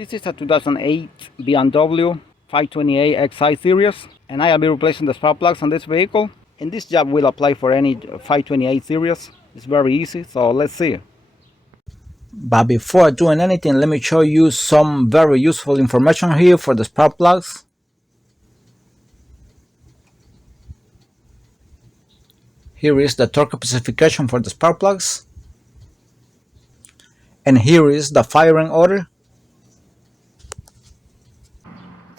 This is a 2008 BMW 528I series, and I will be replacing the spark plugs on this vehicle. And this job will apply for any 528 series. It's very easy, so let's see. But before doing anything, let me show you some very useful information here for the spark plugs. Here is the torque specification for the spark plugs. And here is the firing order.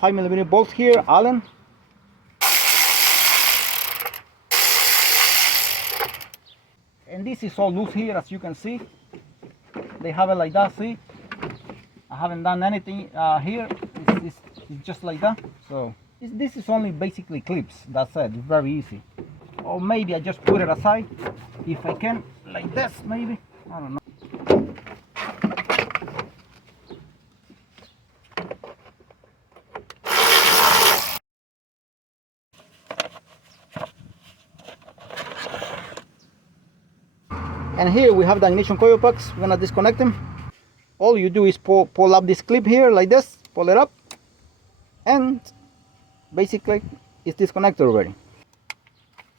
5mm bolts here, Allen. And this is all loose here, as you can see. They have it like that, see? I haven't done anything here. It's just like that. So this is only basically clips. That's it. It's very easy. Or maybe I just put it aside if I can, like this maybe. I don't know. And here we have the ignition coil packs. We're gonna disconnect them. All you do is pull up this clip here like this, pull it up, and basically it's disconnected already.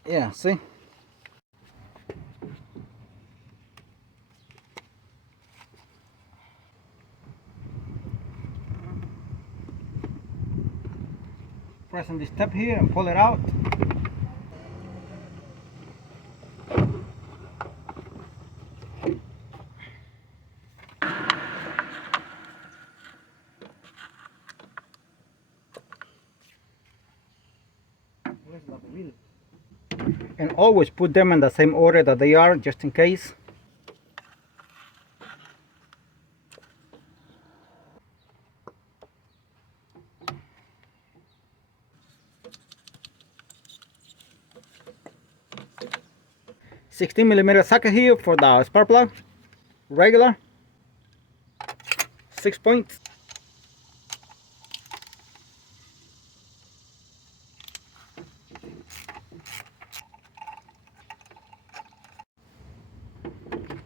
Yeah, see? Pressing this tab here and pull it out. And always put them in the same order that they are, just in case. $16mm socket here for the spark plug, regular, 6 points.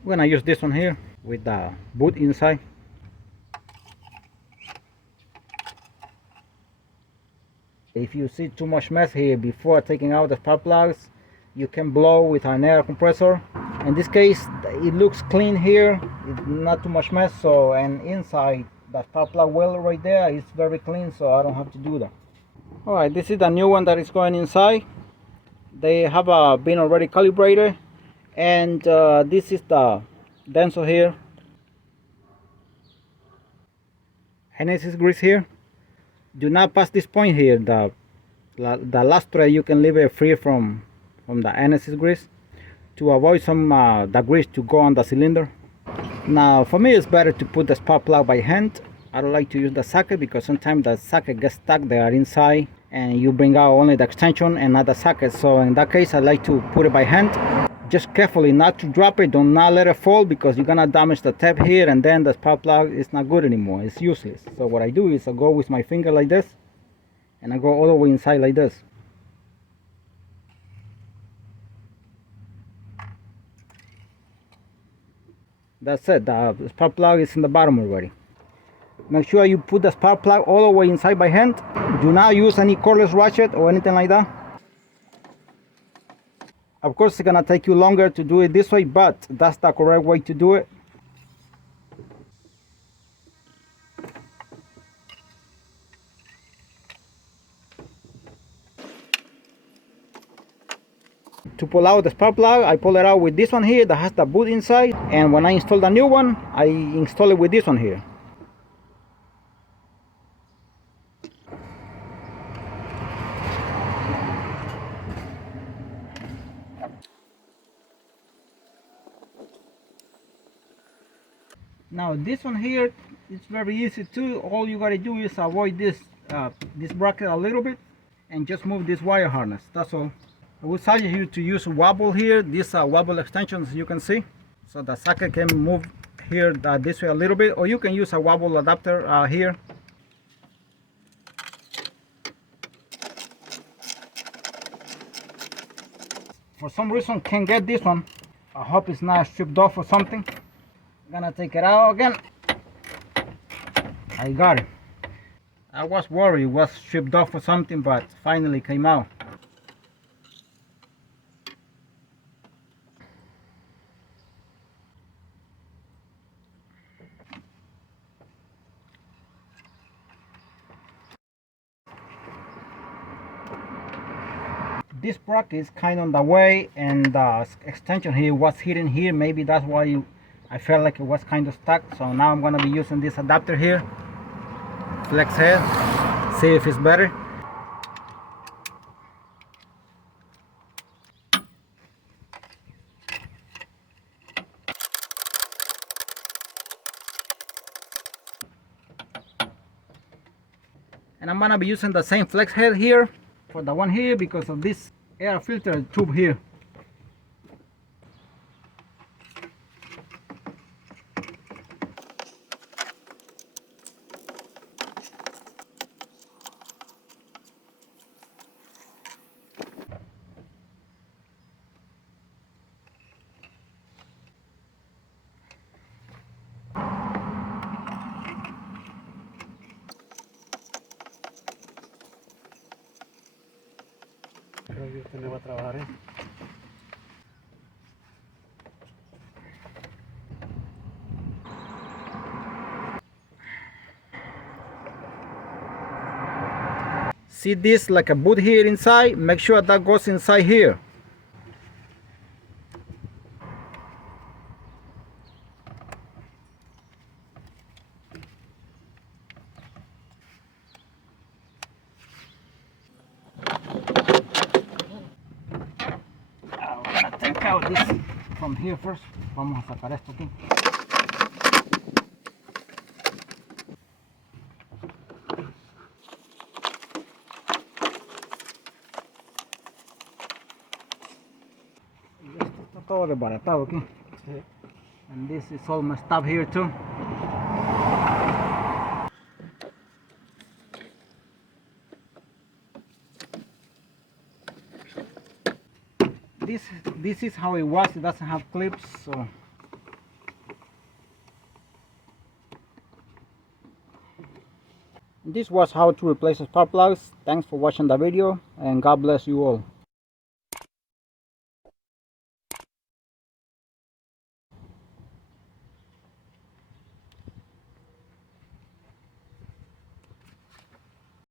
We're gonna use this one here with the boot inside. If you see too much mess here before taking out the spark plugs, you can blow with an air compressor. In this case, it looks clean here. It's not too much mess. So, and inside the spark plug well right there is very clean, so I don't have to do that. All right, this is the new one that is going inside. They have been already calibrated. And this is the denso here, NS's grease here. Do not pass this point here. The last thread you can leave it free from the NS's grease to avoid some the grease to go on the cylinder. Now for me it's better to put the spark plug by hand. I don't like to use the socket because sometimes the socket gets stuck there inside and you bring out only the extension and not the socket. So in that case I like to put it by hand. Just carefully not to drop it. Do not let it fall because you're gonna damage the tab here and then the spark plug is not good anymore. It's useless. So what I do is I go with my finger like this and I go all the way inside like this. That's it. The spark plug is in the bottom already. Make sure you put the spark plug all the way inside by hand. Do not use any cordless ratchet or anything like that. Of course, it's gonna take you longer to do it this way, but that's the correct way to do it. To pull out the spark plug, I pull it out with this one here that has the boot inside, and when I install the new one, I install it with this one here. Now this one here, it's very easy too. All you gotta do is avoid this bracket a little bit and just move this wire harness. That's all. I would suggest you to use wobble here. These are wobble extensions, you can see, so the socket can move here this way a little bit, or you can use a wobble adapter here. For some reason can't get this one. I hope it's not stripped off or something. I'm gonna take it out again. I got it. I was worried it was stripped off or something, but finally came out. This bracket is kind of on the way, and the extension here was hidden here. Maybe that's why I felt like it was kind of stuck. So now I'm gonna be using this adapter here, flex head, see if it's better. And I'm gonna be using the same flex head here for the one here because of this air filter tube here. Creo que usted no va a trabajar, ¿eh? See this like a boot here inside? Make sure that goes inside here. I'm gonna take out this from here first. Vamos a sacar esto aquí. Esto está todo desbaratado aquí. Sí. And this is all messed up here too. This is how it was. It doesn't have clips, so this was how to replace spark plugs. Thanks for watching the video, and God bless you all.